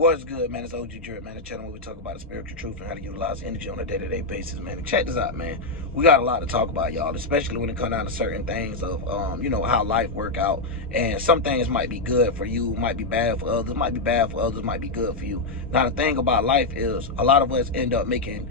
What's good, man? It's OG Drip, man. The channel where we talk about the spiritual truth and how to utilize energy on a day-to-day basis, man. And check this out, man. We got a lot to talk about, y'all, especially when it comes down to certain things of, how life work out. And some things might be good for you, might be bad for others, might be bad for others, might be good for you. Now, the thing about life is a lot of us end up making,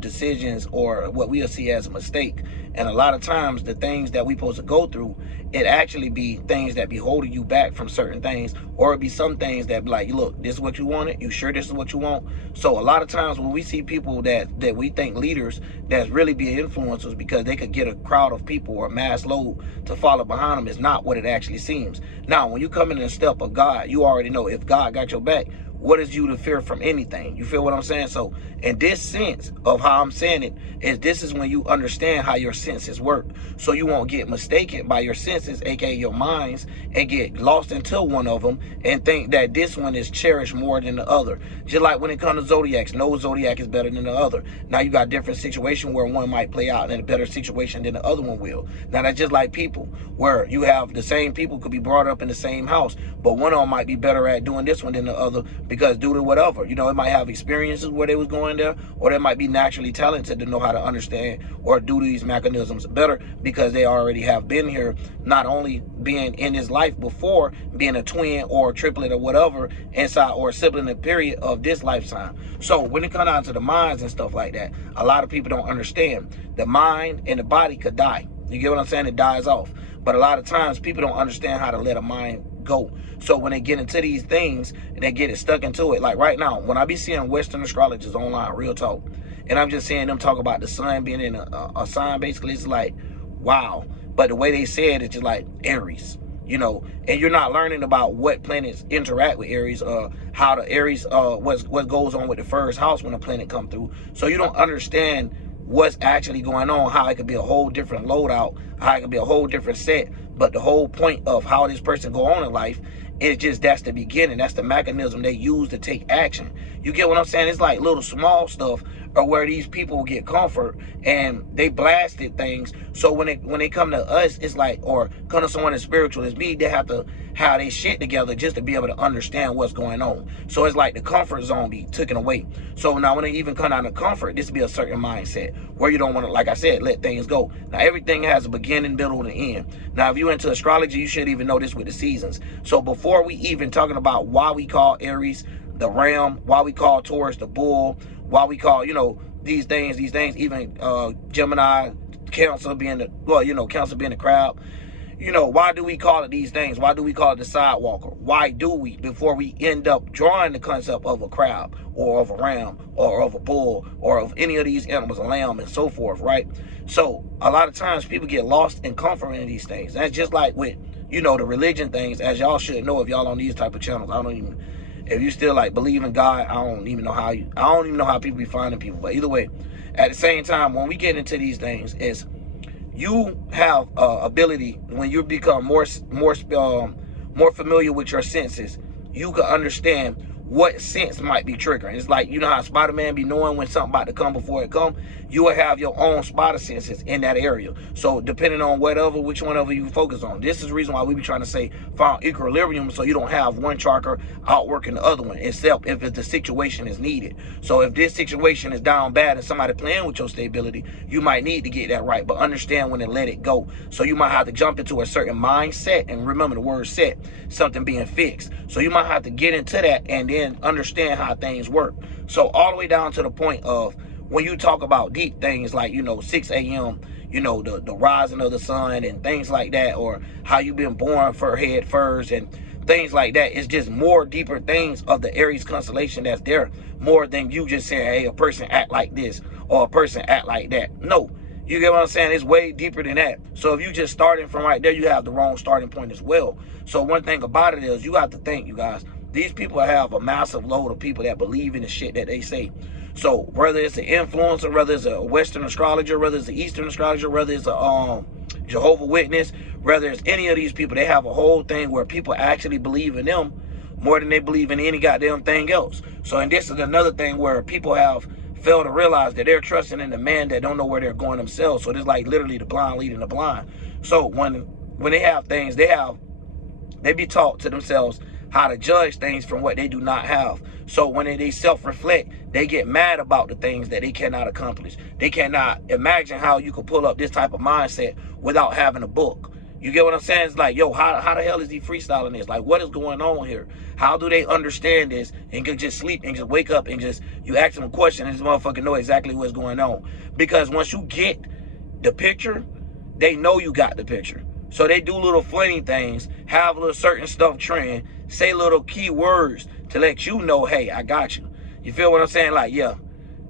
decisions or what we'll see as a mistake. And a lot of times the things that we supposed to go through, it actually be things that be holding you back from certain things, or it be some things that be like, look, this is what you wanted, you sure this is what you want? So a lot of times when we see people that we think leaders that's really be influencers because they could get a crowd of people or a mass load to follow behind them, is not what it actually seems. Now, when you come in the step of God, you already know if God got your back, what is you to fear from anything? You feel what I'm saying? So in this sense of how I'm saying it, is this is when you understand how your senses work. So you won't get mistaken by your senses, aka your minds, and get lost into one of them and think that this one is cherished more than the other. Just like when it comes to zodiacs, no zodiac is better than the other. Now you got different situations where one might play out in a better situation than the other one will. Now that's just like people, where you have the same people could be brought up in the same house, but one of them might be better at doing this one than the other because due to whatever, it might have experiences where they was going there, or they might be naturally talented to know how to understand or do these mechanisms better because they already have been here, not only being in this life before, being a twin or a triplet or whatever inside, or a sibling in period of this lifetime. So when it comes down to the minds and stuff like that, a lot of people don't understand the mind and the body could die. You get what I'm saying? It dies off. But a lot of times people don't understand how to let a mind go. So when they get into these things, they get it stuck into it. Like right now, when I be seeing Western astrologers online, real talk, and I'm just seeing them talk about the sun being in a sign, basically, it's like, wow. But the way they say it, it's just like Aries, and you're not learning about what planets interact with Aries, how the Aries, what goes on with the first house when a planet come through. So you don't understand what's actually going on, how it could be a whole different loadout, how it could be a whole different set. But the whole point of how this person go on in life is just, that's the beginning. That's the mechanism they use to take action. You get what I'm saying? It's like little small stuff or where these people get comfort and they blasted things. So when they come to us, it's like, or come to someone as spiritual as me, they have to have their shit together just to be able to understand what's going on. So it's like the comfort zone be taken away. So now when they even come out of comfort, this be a certain mindset where you don't want to, like I said, let things go. Now everything has a beginning, middle, and end. Now if you into astrology, you should even know this with the seasons. So before we even talking about why we call Aries the ram, why we call Taurus the bull, why we call, these things, even Gemini, Cancer being Cancer being the crab. Why do we call it these things? Why do we call it the sidewalker? Why do we, before we end up drawing the concept of a crab or of a ram or of a bull or of any of these animals, a lamb and so forth, right? So a lot of times people get lost in comfort in these things. That's just like with, the religion things, as y'all should know if y'all on these type of channels. If you still like believe in God, I don't even know how people be finding people. But either way, at the same time, when we get into these things, is you have ability, when you become more familiar with your senses, you can understand what sense might be triggering. It's like, how Spider-Man be knowing when something about to come before it come. You will have your own spider senses in that area. So depending on which one of you focus on. This is the reason why we be trying to say find equilibrium, so you don't have one chakra outworking the other one, except if the situation is needed. So if this situation is down bad and somebody playing with your stability, you might need to get that right, but understand when to let it go. So you might have to jump into a certain mindset, and remember the word set, something being fixed. So you might have to get into that and then understand how things work. So all the way down to the point of when you talk about deep things like, 6 a.m., the rising of the sun and things like that, or how you've been born for head first and things like that. It's just more deeper things of the Aries constellation that's there, more than you just saying, hey, a person act like this or a person act like that. No, you get what I'm saying? It's way deeper than that. So if you just starting from right there, you have the wrong starting point as well. So one thing about it is you have to think, you guys, these people have a massive load of people that believe in the shit that they say. So whether it's an influencer, whether it's a Western astrologer, whether it's an Eastern astrologer, whether it's a Jehovah's Witness, whether it's any of these people, they have a whole thing where people actually believe in them more than they believe in any goddamn thing else. So, and this is another thing where people have failed to realize that they're trusting in the man that don't know where they're going themselves. So it's like literally the blind leading the blind. So when they have things, they be taught to themselves how to judge things from what they do not have. So when they self-reflect, they get mad about the things that they cannot accomplish. They cannot imagine how you could pull up this type of mindset without having a book. You get what I'm saying? It's like, yo, how the hell is he freestyling this? Like, what is going on here? How do they understand this and can just sleep and just wake up and just, you ask them a question and this motherfucker know exactly what's going on? Because once you get the picture, they know you got the picture. So they do little funny things, have a little certain stuff trend, say little key words to let you know, hey, I got you. You feel what I'm saying? Like, yeah,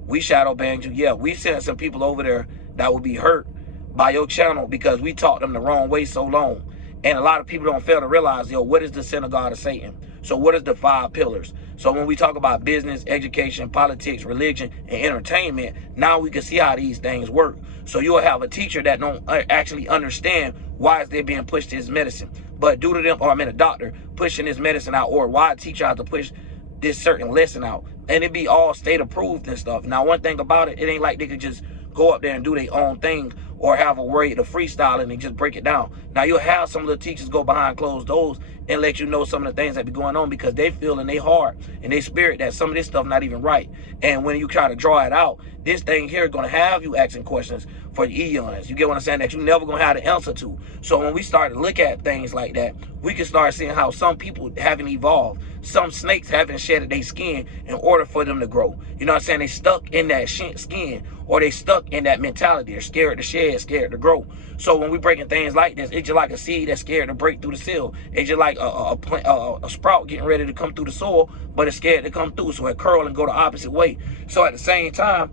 we shadow banned you. Yeah, we sent some people over there that would be hurt by your channel because we taught them the wrong way so long. And a lot of people don't fail to realize, yo, what is the synagogue of Satan? So what is the 5 pillars? So when we talk about business, education, politics, religion, and entertainment, now we can see how these things work. So you'll have a teacher that don't actually understand why is they being pushed this medicine. But due to them, or I mean a doctor, pushing this medicine out, or why a teacher has to push this certain lesson out. And it be all state approved and stuff. Now, one thing about it, it ain't like they could just go up there and do their own thing or have a way to freestyle and just break it down. Now, you'll have some of the teachers go behind closed doors and let you know some of the things that be going on because they feel in their heart and their spirit that some of this stuff not even right. And when you try to draw it out, this thing here is going to have you asking questions for eons. You get what I'm saying? That you never going to have the answer to. So when we start to look at things like that, we can start seeing how some people haven't evolved. Some snakes haven't shedded their skin in order for them to grow. You know what I'm saying? They stuck in that skin, or they stuck in that mentality. They're scared to shed, scared to grow. So when we breaking things like this, it's just like a seed that's scared to break through the soil. It's just like a sprout getting ready to come through the soil, but it's scared to come through, so it curl and go the opposite way. So at the same time,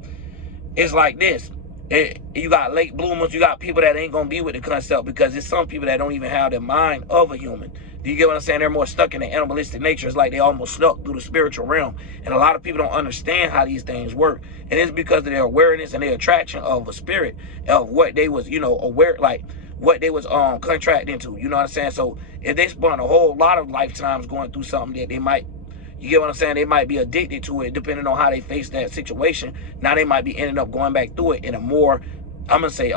it's like this. You got late bloomers, you got people that ain't gonna be with the concept because it's some people that don't even have the mind of a human. Do you get what I'm saying? They're more stuck in the animalistic nature. It's like they almost stuck through the spiritual realm. And a lot of people don't understand how these things work. And it's because of their awareness and their attraction of a spirit, of what they was, aware, like what they was contracting to. You know what I'm saying? So if they spent a whole lot of lifetimes going through something that they might, you get what I'm saying? They might be addicted to it depending on how they face that situation. Now they might be ending up going back through it in a more, I'm going to say,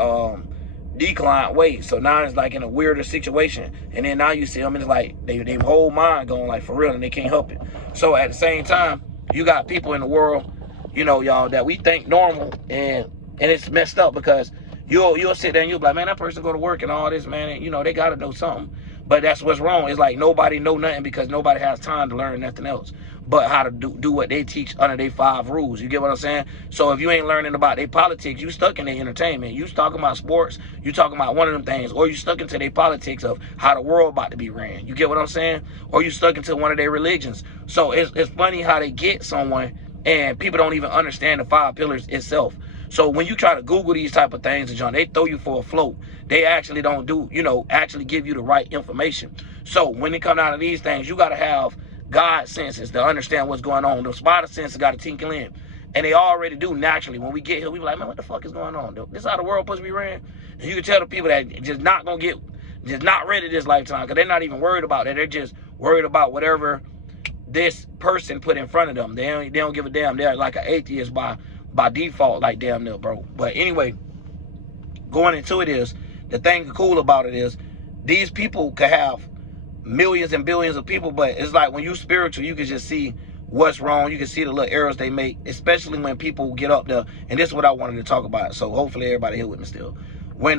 declined way. So now it's like in a weirder situation. And then now you see them, and it's like they whole mind going like for real and they can't help it. So at the same time, you got people in the world, y'all, that we think normal and it's messed up because you'll sit there and you'll be like, man, that person go to work and all this, man, and, they got to know something. But that's what's wrong. It's like nobody know nothing because nobody has time to learn nothing else but how to do what they teach under their 5 rules. You get what I'm saying? So if you ain't learning about their politics, you stuck in their entertainment. You talking about sports, you talking about one of them things, or you stuck into their politics of how the world about to be ran. You get what I'm saying? Or you stuck into one of their religions. So it's funny how they get someone and people don't even understand the 5 pillars itself. So when you try to Google these type of things, John, they throw you for a float. They actually don't do, actually give you the right information. So when it comes out of these things, you got to have God senses to understand what's going on. The spider senses got to tinkle in. And they already do naturally. When we get here, we be like, man, what the fuck is going on? This is how the world supposed to be ran? And you can tell the people that just not ready this lifetime because they're not even worried about it. They're just worried about whatever this person put in front of them. They don't give a damn. They're like an atheist by default, like damn near, bro. But anyway, going into it is, the thing cool about it is, these people could have millions and billions of people, but it's like when you spiritual, you can just see what's wrong. You can see the little errors they make, especially when people get up there. And this is what I wanted to talk about. So hopefully everybody here with me still. When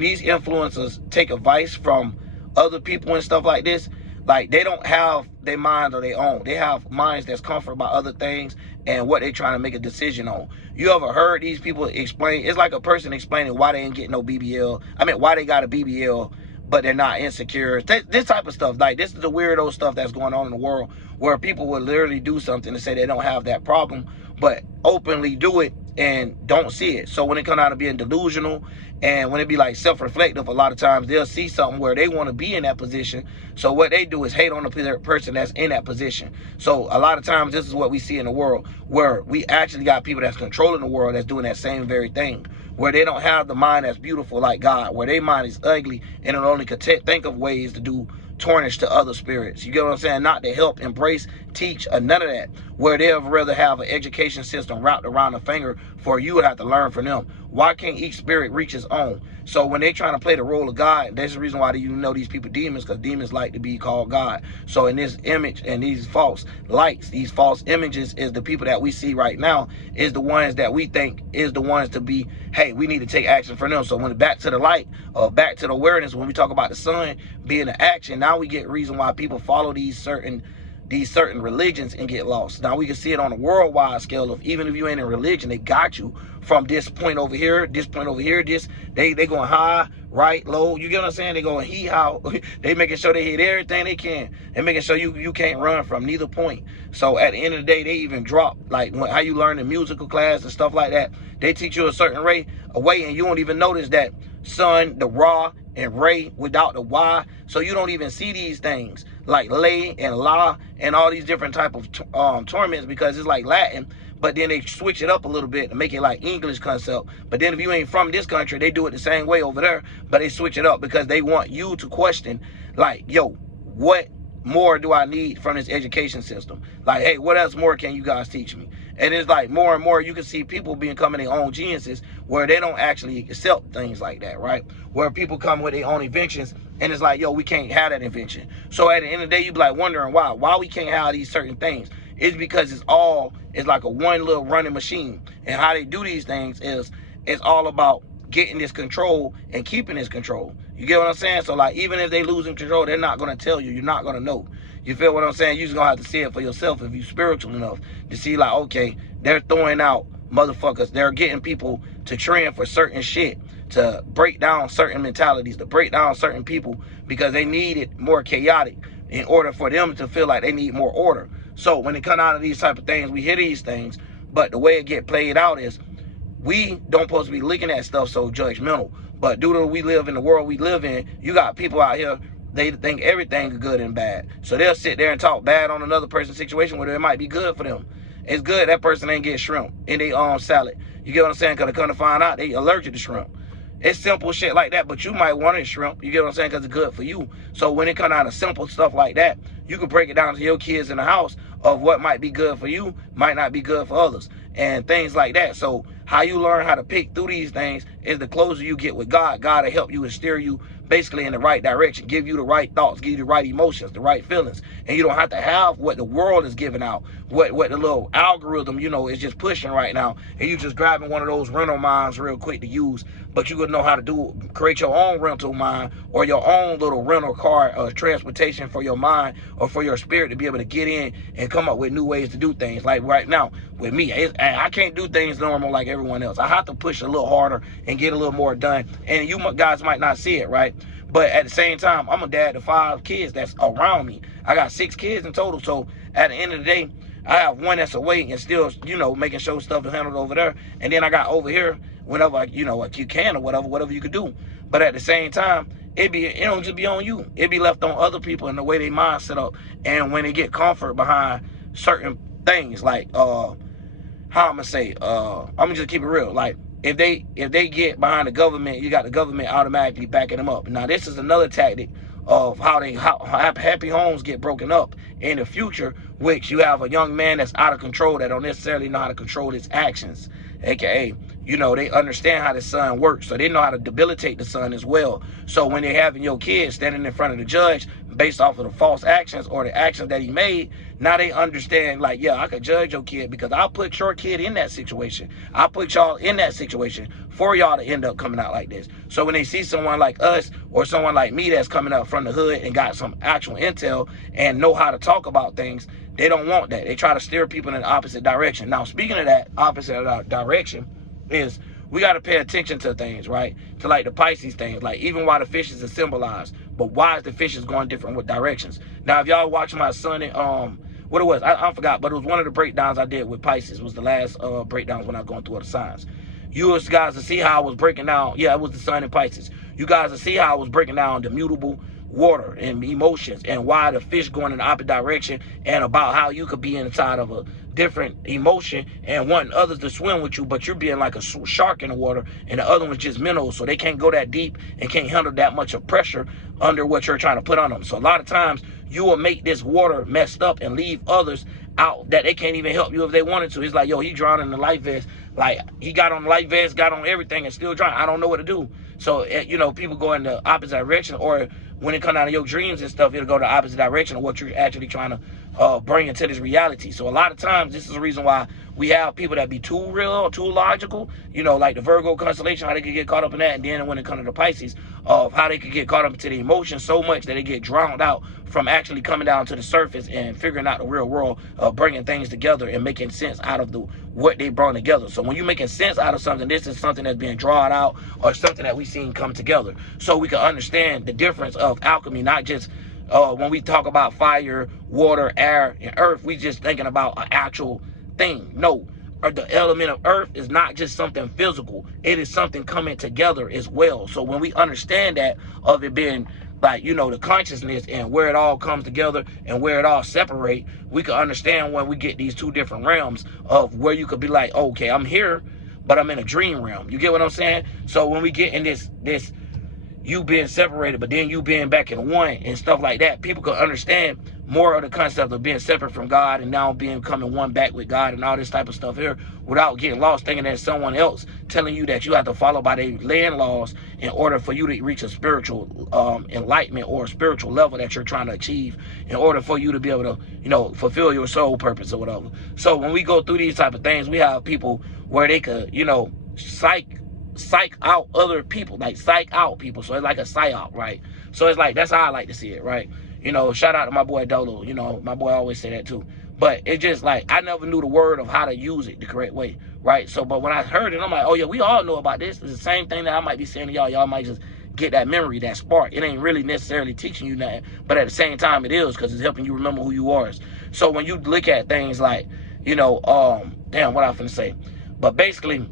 these influencers take advice from other people and stuff like this, like they don't have their minds of their own. They have minds that's comforted by other things and what they're trying to make a decision on. You ever heard these people explain? It's like a person explaining why they ain't getting no BBL. I mean, why they got a BBL, but they're not insecure. This type of stuff. Like, this is the weirdo stuff that's going on in the world where people will literally do something to say they don't have that problem, but openly do it and don't see it. So when it comes out of being delusional and when it be like self-reflective, a lot of times they'll see something where they want to be in that position. So what they do is hate on the person that's in that position. So a lot of times this is what we see in the world, where we actually got people that's controlling the world that's doing that same very thing, where they don't have the mind that's beautiful like God, where their mind is ugly and it only could think of ways to do tarnish to other spirits. You get what I'm saying? Not to help embrace teach none of that, where they'll rather have an education system wrapped around the finger for you to have to learn from them. Why can't each spirit reach its own? So when they trying to play the role of God, that's the reason why you know these people demons, because demons like to be called God. So in this image and these false lights, these false images, is the people that we see right now, is the ones that we think is the ones to be, hey, we need to take action for them. So when back to the light, or back to the awareness, when we talk about the sun being the action, now we get reason why people follow these certain religions and get lost. Now we can see it on a worldwide scale of, even if you ain't in religion, they got you from this point over here, this point over here, this, they going high, right, low, you get what I'm saying? They going he how, they making sure they hit everything they can, and making sure you can't run from neither point. So at the end of the day, they even drop, like how you learn in musical class and stuff like that, they teach you a certain way, and you won't even notice that sun, the raw, and Ray without the Y. So you don't even see these things like lay and la and all these different type of torments, because it's like Latin, but then they switch it up a little bit to make it like English concept. But then if you ain't from this country, they do it the same way over there, but they switch it up because they want you to question, like, yo, what more do I need from this education system? Like, hey, what else more can you guys teach me? And it's like more and more you can see people becoming their own geniuses, where they don't actually accept things like that, right? Where people come with their own inventions, and it's like, yo, we can't have that invention. So at the end of the day, you be like wondering why we can't have these certain things. It's because it's like a one little running machine. And how they do these things is it's all about getting this control and keeping this control. You get what I'm saying? So like, even if they losing control, they're not going to tell you. You're not going to know. You feel what I'm saying? You're just going to have to see it for yourself if you're spiritual enough to see, like, okay, they're throwing out motherfuckers. They're getting people to train for certain shit, to break down certain mentalities, to break down certain people, because they need it more chaotic in order for them to feel like they need more order. So when it come out of these type of things, we hear these things, but the way it get played out is we don't supposed to be looking at stuff so judgmental. But due to we live in the world we live in, you got people out here, they think everything is good and bad. So they'll sit there and talk bad on another person's situation where it might be good for them. It's good that person ain't get shrimp in their salad. You get what I'm saying? Because they come to find out they allergic to shrimp. It's simple shit like that, but you might want it shrimp. You get what I'm saying? Because it's good for you. So when it comes out of simple stuff like that, you can break it down to your kids in the house of what might be good for you, might not be good for others, and things like that. So how you learn how to pick through these things is the closer you get with God. God will help you and steer you basically in the right direction, give you the right thoughts, give you the right emotions, the right feelings. And you don't have to have what the world is giving out, what the little algorithm, is just pushing right now. And you just grabbing one of those rental minds real quick to use. But you would know how to create your own rental mind, or your own little rental car transportation for your mind or for your spirit to be able to get in and come up with new ways to do things. Like right now with me, I can't do things normal like everyone else. I have to push a little harder and get a little more done. And you guys might not see it, right? But at the same time, I'm a dad to 5 kids that's around me. I got 6 kids in total. So at the end of the day, I have one that's away and still, making sure stuff is handled over there. And then I got over here whenever, like you can or whatever you could do. But at the same time, it don't just be on you. It be left on other people and the way they mind set up. And when they get comfort behind certain things, like, how I'm going to say, I'm going to just keep it real. Like, if they get behind the government, you got the government automatically backing them up. Now, this is another tactic of how happy homes get broken up in the future, which you have a young man that's out of control that don't necessarily know how to control his actions, aka they understand how the sun works, so they know how to debilitate the sun as well. So when they're having your kid standing in front of the judge based off of the false actions or the actions that he made, now they understand, like, yeah, I could judge your kid because I'll put your kid in that situation. I'll put y'all in that situation for y'all to end up coming out like this. So when they see someone like us or someone like me that's coming up from the hood and got some actual intel and know how to talk about things, they don't want that. They try to steer people in the opposite direction. Now, speaking of that opposite direction, is we got to pay attention to things, right? To like the Pisces things, like even why the fishes are symbolized, but why is the fishes going different directions? Now, if y'all watch my son, what it was, I forgot, but it was one of the breakdowns I did with Pisces. Was the last breakdowns when I was going through all the signs. You guys to see how I was breaking down. Yeah, it was the sun in Pisces. You guys to see how I was breaking down the mutable, water and emotions, and why the fish going in the opposite direction, and about how you could be inside of a different emotion and wanting others to swim with you, but you're being like a shark in the water, and the other one's just minnows, so they can't go that deep and can't handle that much of pressure under what you're trying to put on them. So a lot of times you will make this water messed up and leave others out that they can't even help you if they wanted to. It's like, yo, he drowned in the life vest. Like, he got on the life vest, got on everything, and still drowned. I don't know what to do. So, you know, people go in the opposite direction, or when it comes out of your dreams and stuff, it'll go the opposite direction of what you're actually trying to bring into this reality. So a lot of times, this is the reason why we have people that be too real, too logical, you know, like the Virgo constellation, how they could get caught up in that. And then when it comes to the Pisces, of how they could get caught up into the emotions so much that they get drowned out from actually coming down to the surface and figuring out the real world, bringing things together and making sense out of what they brought together. So when you're making sense out of something, this is something that's being drawn out, or something that we've seen come together. So we can understand the difference of alchemy, not just when we talk about fire, water, air, and earth, we just thinking about an actual thing. No, the element of earth is not just something physical. It is something coming together as well. So when we understand that, of it being like, you know, the consciousness and where it all comes together and where it all separate, we can understand when we get these two different realms of where you could be like, okay, I'm here, but I'm in a dream realm. You get what I'm saying? So when we get in this you being separated, but then you being back in one and stuff like that, people can understand more of the concept of being separate from God and now becoming one back with God and all this type of stuff here, without getting lost thinking that someone else telling you that you have to follow by their land laws in order for you to reach a spiritual enlightenment or a spiritual level that you're trying to achieve, in order for you to be able to, you know, fulfill your soul purpose or whatever. So when we go through these type of things, we have people where they could, you know, psych out other people, like psych out people. So it's like a psyop, right? So it's like, that's how I like to see it, right? You know, shout out to my boy Dolo. You know, my boy always say that too. But it just like, I never knew the word of how to use it the correct way, right? So, but when I heard it, I'm like, oh yeah, we all know about this. It's the same thing that I might be saying to y'all. Y'all might just get that memory, that spark. It ain't really necessarily teaching you nothing, but at the same time it is, because it's helping you remember who you are. So when you look at things like, you know, damn, what I finna say? But basically,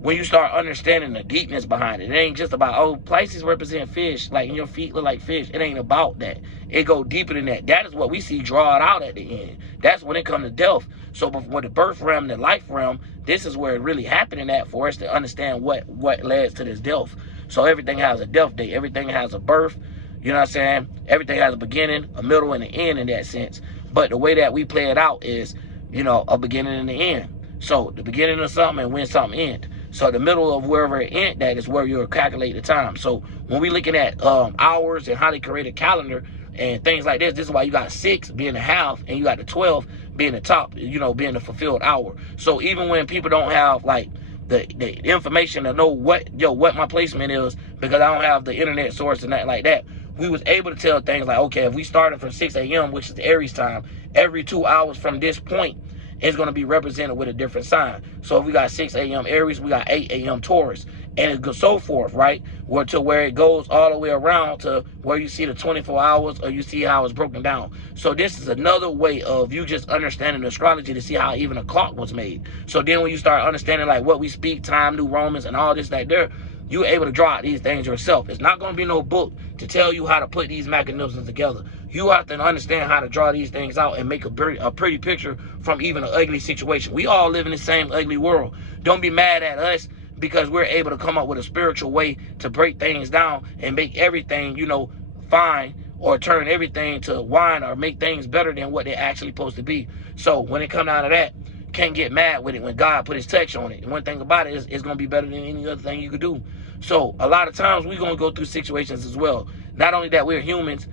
when you start understanding the deepness behind it, it ain't just about, oh, Pisces represent fish, like, and your feet look like fish. It ain't about that. It go deeper than that. That is what we see drawn out at the end. That's when it comes to death. So before the birth realm and the life realm, this is where it really happening at, for us to understand what leads to this death. So everything has a death date. Everything has a birth. You know what I'm saying? Everything has a beginning, a middle, and an end in that sense. But the way that we play it out is, you know, a beginning and an end. So the beginning of something and when something ends. So the middle of wherever it ends, that is where you'll calculate the time. So when we looking at hours and how they create a calendar and things like this is why you got 6 being a half and you got the 12 being the top, you know, being the fulfilled hour. So even when people don't have like the information to know what my placement is, because I don't have the internet source and nothing like that, we was able to tell things like, okay, if we started from 6 a.m., which is the Aries time, every 2 hours from this point, it's going to be represented with a different sign. So if we got 6 a.m. Aries, we got 8 a.m. Taurus, and it goes so forth, right? Where it goes all the way around to where you see the 24 hours, or you see how it's broken down. So this is another way of you just understanding astrology to see how even a clock was made. So then when you start understanding like what we speak, time, New Romans, and all this like there, you're able to draw out these things yourself. It's not going to be no book to tell you how to put these mechanisms together. You have to understand how to draw these things out and make a pretty picture from even an ugly situation. We all live in the same ugly world. Don't be mad at us because we're able to come up with a spiritual way to break things down and make everything, you know, fine, or turn everything to wine, or make things better than what they're actually supposed to be. So when it comes down to that, can't get mad with it when God put his touch on it. And one thing about it is it's going to be better than any other thing you could do. So a lot of times we're going to go through situations as well. Not only that we're humans,